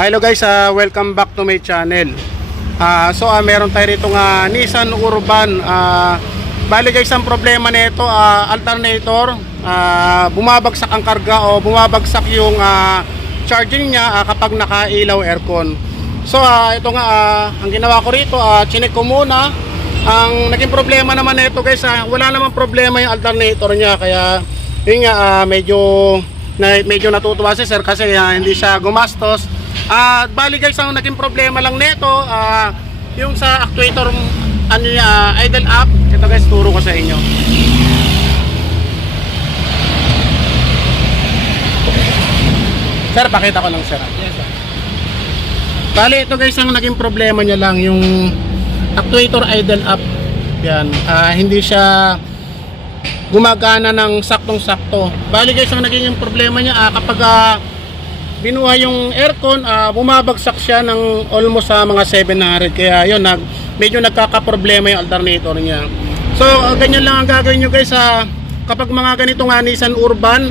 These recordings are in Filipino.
Hello guys, welcome back to my channel. Meron tayo rito nga Nissan Urban. Bali guys, ang problema nito, alternator, bumabagsak ang karga o bumabagsak yung charging niya kapag nakailaw aircon. Ito nga, ang ginawa ko rito, chinek ko muna. Ang naging problema naman nito guys, wala namang problema yung alternator niya, kaya yun nga, medyo natutuwa si sir kasi hindi siya gumastos. Bali guys, ang naging problema lang nito, yung sa actuator idle up. Ito guys, turo ko sa inyo. Sir, pakita ko lang sir. Yes, sir. Bali ito guys, ang naging problema niya lang yung actuator idle up. Yan, hindi siya gumagana ng saktong-sakto. Bali guys, ang naging problema niya, kapag binuha yung aircon, bumabagsak siya ng almost sa mga 700. Kaya yun, medyo nagkakaproblema yung alternator niya. So ganyan lang ang gagawin nyo guys, kapag mga ganito nga Nissan Urban,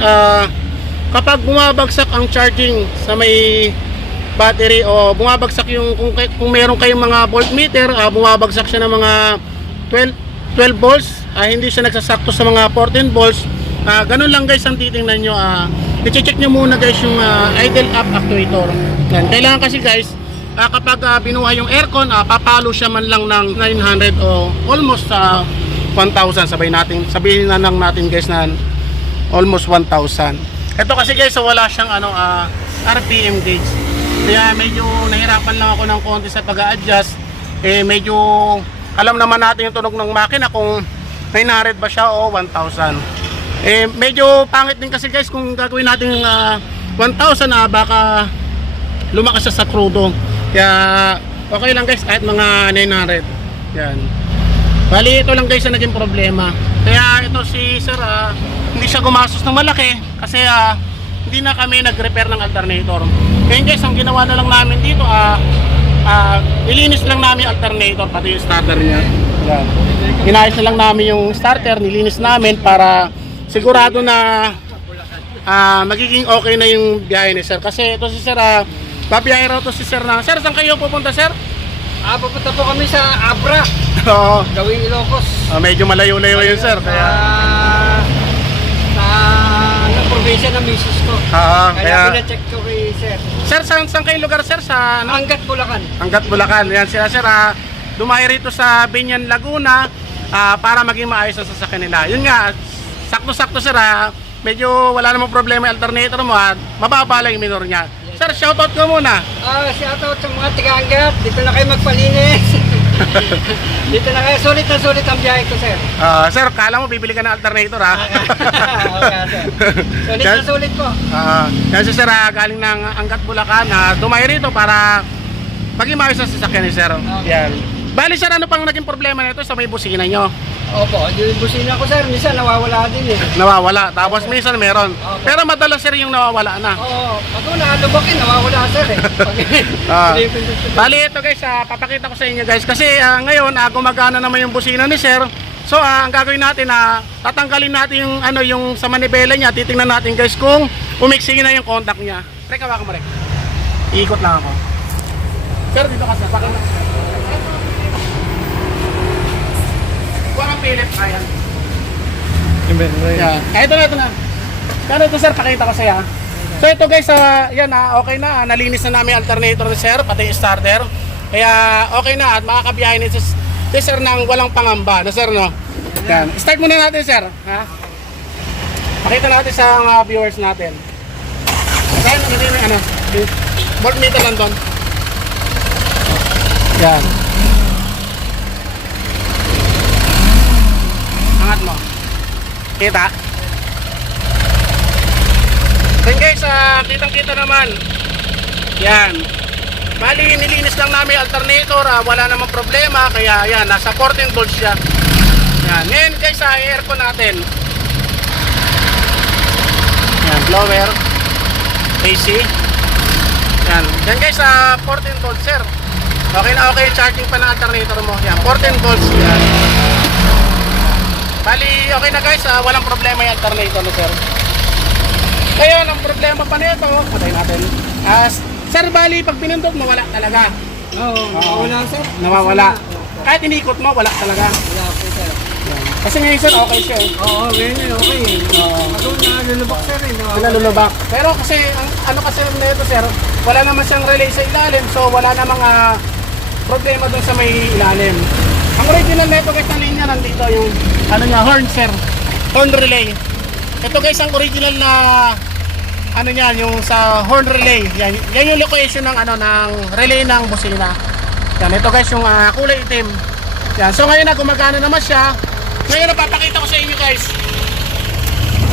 kapag bumabagsak ang charging sa may battery o bumabagsak yung, kung meron kayong mga voltmeter, bumabagsak siya ng mga 12 volts, hindi siya nagsasakto sa mga 14 volts, ganun lang guys ang titingnan nyo. I-check nyo muna guys yung idle up actuator. Yan. Kailangan kasi guys, kapag binuha yung aircon, papalo siya man lang ng 900 o almost 1,000. Sabihin na lang natin guys na almost 1,000. Ito kasi guys, wala siyang RPM gauge. Kaya medyo nahirapan lang ako ng konti sa pag-a-adjust. Medyo alam naman natin yung tunog ng makina kung 900 ba siya o 1,000. Medyo pangit din kasi guys kung gagawin natin 1,000, baka lumakas siya sa crudo. Kaya okay lang guys kahit mga 900. Yan. Bali ito lang guys ang naging problema. Kaya ito si sir, hindi siya gumastos ng malaki kasi hindi na kami nag-repair ng alternator. Kaya guys, ang ginawa na lang namin dito, nilinis lang namin yung alternator pati yung starter niya. Yan. Inayos na lang namin yung starter, nilinis namin para sigurado na magiging okay na yung biyahe ni sir. Kasi ito si sir, babiyahe raw to si sir na. Sir, saan kayo pupunta sir? Pupunta po kami sa Abra. Oo. Gawing Ilocos. Medyo malayo-layo yun sir. Kaya sa probinsya ng misis ko. Kaya pina-check ko kay sir. Sir, saan kayo lugar sir? Sa Angat, Bulacan. Angat, Bulacan. Yan sila sir, dumayo rito sa Binyan, Laguna, para maging maayos ang sasakyan nila. Yun nga, sakto-sakto sir, medyo wala namang problema yung alternator mo, mababa lang yung minor niya. Sir, shoutout ko muna. Shoutout sa mga tiga-Angat. Dito na kayo magpalinis. Dito na kayo, sulit na sulit ang biyahe ko sir. Sir, kala mo bibili ka ng alternator ha? Okay, sir. Sulit na sulit po. Kasi sir, galing ng Angat, Bulacan, dumayo rito para maging maayos ang sasakyan ni sir. Yan. Bali sir, ano pang naging problema nito sa may busina nyo? Opo, yung busina ko sir, minsan nawawala din eh. Nawawala, tapos minsan meron. Pero madalas sir yung nawawala na. Oo, pag nalubakin, nawawala sir eh. Bali ito guys, papakita ko sa inyo guys. Kasi ngayon, gumagana naman yung busina ni sir. So ang gagawin natin, tatanggalin natin yung, yung sa manibela niya. Titingnan natin guys kung umiksi na yung contact niya. Rek, hawakan mo rek. Iikot lang ako. Sir, dito ka sir, pakita ko. Parang Philips, ayan. Yan. Ito na. Pero ito sir, pakita ko sa'yo. So ito guys, yan okay na. Nalinis na namin alternator ni sir, pati yung starter. Kaya okay na at makakabiyahe ni sir ng walang pangamba. Na sir, no? Yan. Start muna natin sir. Pakita natin sa mga viewers natin. Saan, voltmeter lang doon. Yan. Angat mo. Kita? Then guys, kitang-kita naman. Yan. Bali, nilinis lang namin yung alternator, wala namang problema. Kaya yan, nasa 14 volts siya. Yan. Ngayon guys, aircon natin. Yan, blower. AC. Yan. Yan guys, 14 volts sir. Okay na okay yung charging pa ng alternator mo. Yan, 14 volts. Yan. Bali, okay na guys, walang problema yung alternator ni sir. Ngayon, ang problema pa nito, patay natin. Sir, bali, pag pinindot mo, wala talaga. Oo, wala sir. Nawawala. Kahit inikot mo, wala talaga. Wala po sir. Kasi ngayon sir, okay siya eh. Oo, ganyan okay eh. Oo. Ako na lulubak sir eh. Sila lulubak. Pero kasi, ang ano kasi nito sir, wala naman siyang relay sa ilalim, so wala namang problema dun sa may ilalim. Ang original nito guys, ano niya, nandito yung, ano niya, horn sir. Horn relay. Ito guys, ang original na, ano niya, yung sa horn relay. Yan yung location ng, ano, ng relay ng busina. Yan, ito guys, yung kulay itim. Yan, so ngayon na gumagana naman siya. Ngayon napapakita ko sa inyo guys.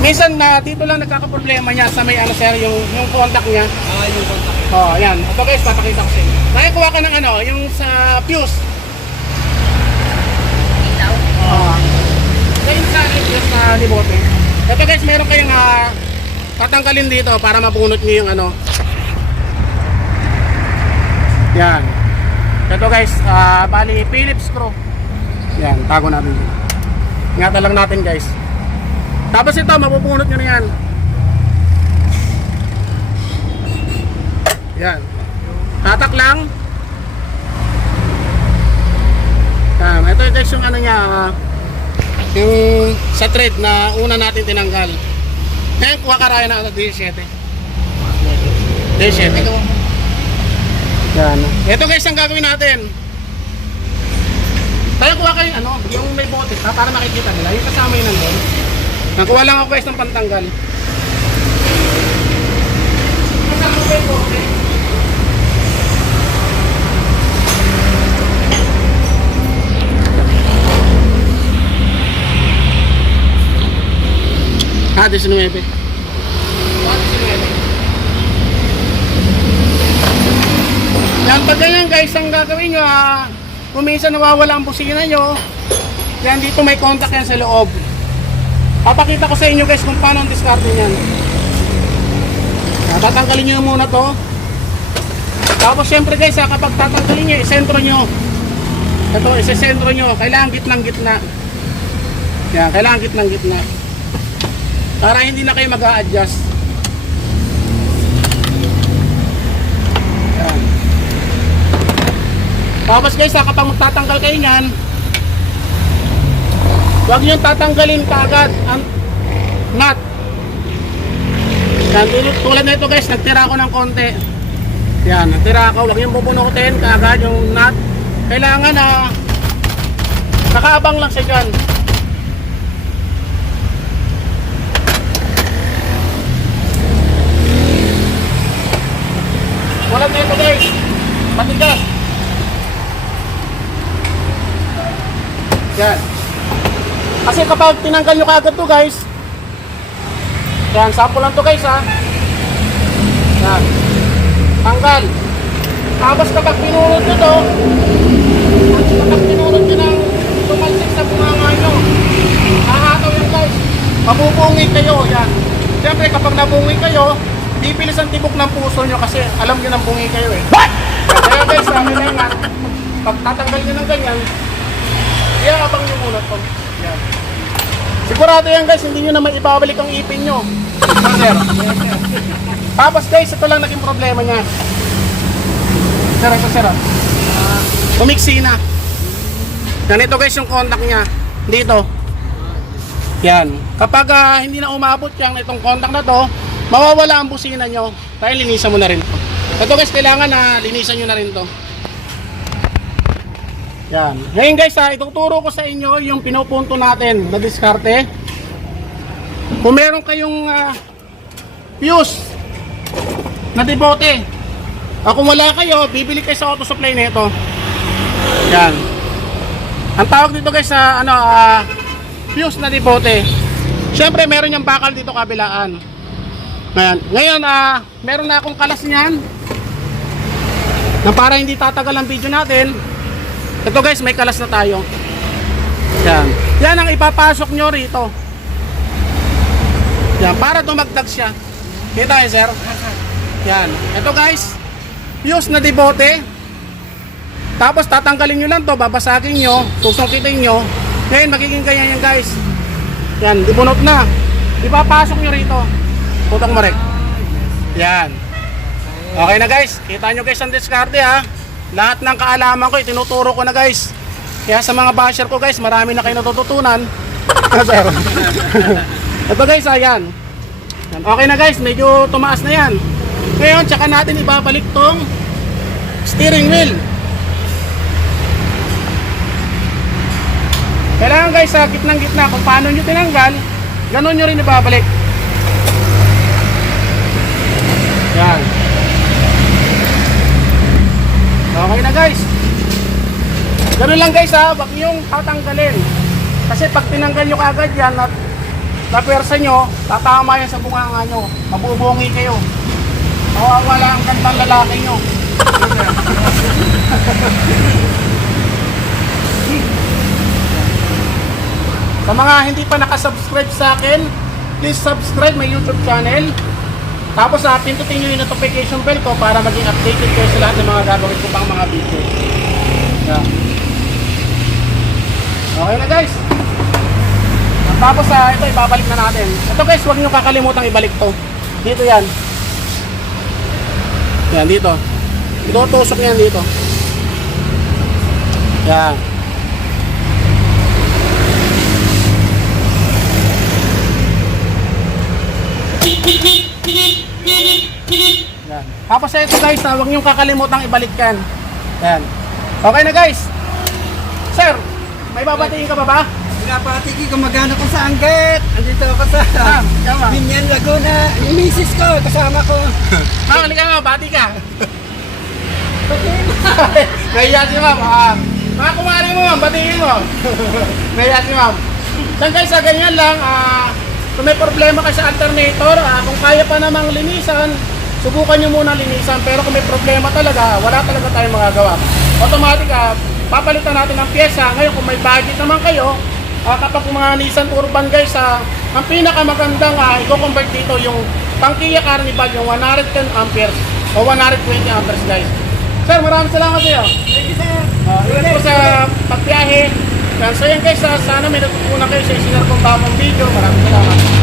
Minsan na dito lang nagkakaproblema niya sa may ano sir, yung contact niya. Yung contact. Oh, yan. Ito guys, papakita ko sa inyo. Nakikuha ka ng ano, yung sa fuse. Ngayon sa fuse na libote. Ito guys, meron kayong tatanggalin dito para mabunot niyo yung ano. Yan. Ito guys, bali Phillips screw. Yan, tago natin dito. Ingatan lang natin guys. Tapos ito, mapupulot nyo na yan. Yan. Tatak lang. Yan. Ito guys yung ano niya, yung sa thread na una natin tinanggal. Ngayon kuha ka raya na ano, D7. D7. Yan. Ito guys ang gagawin natin. Tayo kuha kayo ano, yung may bote para makikita nila. Yung kasama yun nandun. Nakuha lang ako guys ng pantanggal. Kasama ko yung bote. Ah, 19. Yan, pag ganyan guys, ang gagawin nyo, kung minsan nawawala ang busina nyo, yan dito may contact yan sa loob. Papakita ko sa inyo guys kung paano ang discard yan. Tatanggalin nyo muna to. Tapos syempre guys, kapag tatanggalin nyo, isentro nyo. Ito, isesentro nyo. Kailangan gitnang-gitna. Yan, kailangan gitnang-gitna. Para hindi na kayo mag-a-adjust. Yan. Tapos guys, kapag magtatanggal kayo nyan, huwag nyo tatanggalin kaagad ang nut. Yan, tulad na ito guys, nagtira ako ng konti. Yan, nagtira ako, huwag nyo bubunutin kaagad yung nut. Kailangan na nakaabang lang siya dyan. Tulad na ito guys, matigas. Yan. Kasi kapag tinanggal nyo kaagad to guys, yan, sample lang to guys ha. Yan. Tanggal. Tapos kapag pinulot nyo to, kapag pinulot nyo ng tumalsik sa bunganga nyo, hahataw yan guys. Mabubungin kayo, yan. Siyempre kapag nabungin kayo, bibilis ang tibok ng puso nyo kasi alam nyo nang bungi kayo eh. What? Kaya guys, kailangan, pag tatanggal nyo ng ganyan, iabang nyo muna to. Yan. Sigurado yan guys, hindi nyo naman ibabalik ang ipin nyo. Sir. Tapos guys, ito lang naging problema niya. Sir, ito sir. Umiksi na. Ganito guys yung contact niya. Dito. Yan. Kapag hindi na umabot yan itong contact na to, mawawala ang busina nyo. Dahil linisan mo na rin to. Ito guys, kailangan na linisan nyo na rin to. Yan. Ngayon guys, ituturo ko sa inyo yung pinupunto natin na diskarte. Kung meron kayong fuse na debote, kung wala kayo, bibili kayo sa auto supply nito. Yan. Ang tawag dito guys sa fuse na debote. Siyempre meron yung bakal dito kabilaan. Ngayon meron na akong kalas niyan na para hindi tatagal ang video natin. Ito guys, may kalas na tayo. Yan. Yan ang ipapasok nyo rito. Yan, para dumagdag siya. Kita eh, sir? Yan. Ito guys, fuse na debote. Tapos tatanggalin nyo lang to, babasagin nyo, susukitin nyo. Ngayon, magiging ganyan yan guys. Yan, dibunot na. Ipapasok nyo rito. Putok mo rin. Yan. Okay na guys, kita nyo guys ang diskarte ha. Lahat ng kaalaman ko, itinuturo ko na guys. Kaya sa mga basher ko guys, marami na kayo natututunan. Sir. Ito guys, ayan. Okay na guys, medyo tumaas na yan. Ngayon, tsaka natin ibabalik tong steering wheel. Kailangan guys, sa gitnang-gitna, kung paano nyo tinanggal, ganun nyo rin ibabalik. Yan. Okay na guys. Ganun lang guys ha, wag nyong tatanggalin. Kasi pag tinanggal nyo kagad yan at napwersa nyo, tatama yan sa bunganga nyo. Mabubungi kayo. Mawawala ang gandang lalaki nyo. Sa mga hindi pa nakasubscribe sa akin, please subscribe my YouTube channel. Tapos pindutin nyo yung notification bell ko para maging updated kayo sa lahat ng mga gagawin ko pang mga video. Yeah. Okay na guys. Tapos ito ibabalik na natin. Ito guys, huwag nyo kakalimutang ibalik to. Dito yan. Yan dito. Itutusok yan dito. Yan. Yan. Tapos ito guys, huwag nyo kakalimutang ibalik yan. Yan. Okay na guys. Sir, may babatiin ka pa ba? Pinapati ko magana ko sa Angat. Andito ako sa Binyan, Laguna. Yung misis ko, kasama ko. Halika nga, bati ka. Nahiya si ma'am. Mga kumari mo ma'am, batiin mo. Nahiya si ma'am. Then guys, ganyan lang. Kung may problema ka sa alternator, kung kaya pa namang linisan, subukan nyo muna linisan. Pero kung may problema talaga, wala talaga tayong magagawa. Automatic, papalitan natin ng pyesa. Ngayon, kung may budget naman kayo, kapag mga Nissan Urban guys, ang pinakamagandang i-convert dito yung pang Kia Carnival, yung 110 amperes o 120 amperes guys. Sir, maraming salamat sa iyo. Thank you, sir. Ingat po sa pagbiyahe. So yan guys, sana may natutunan kayo sa isinar kong bagong video. Maraming salamat.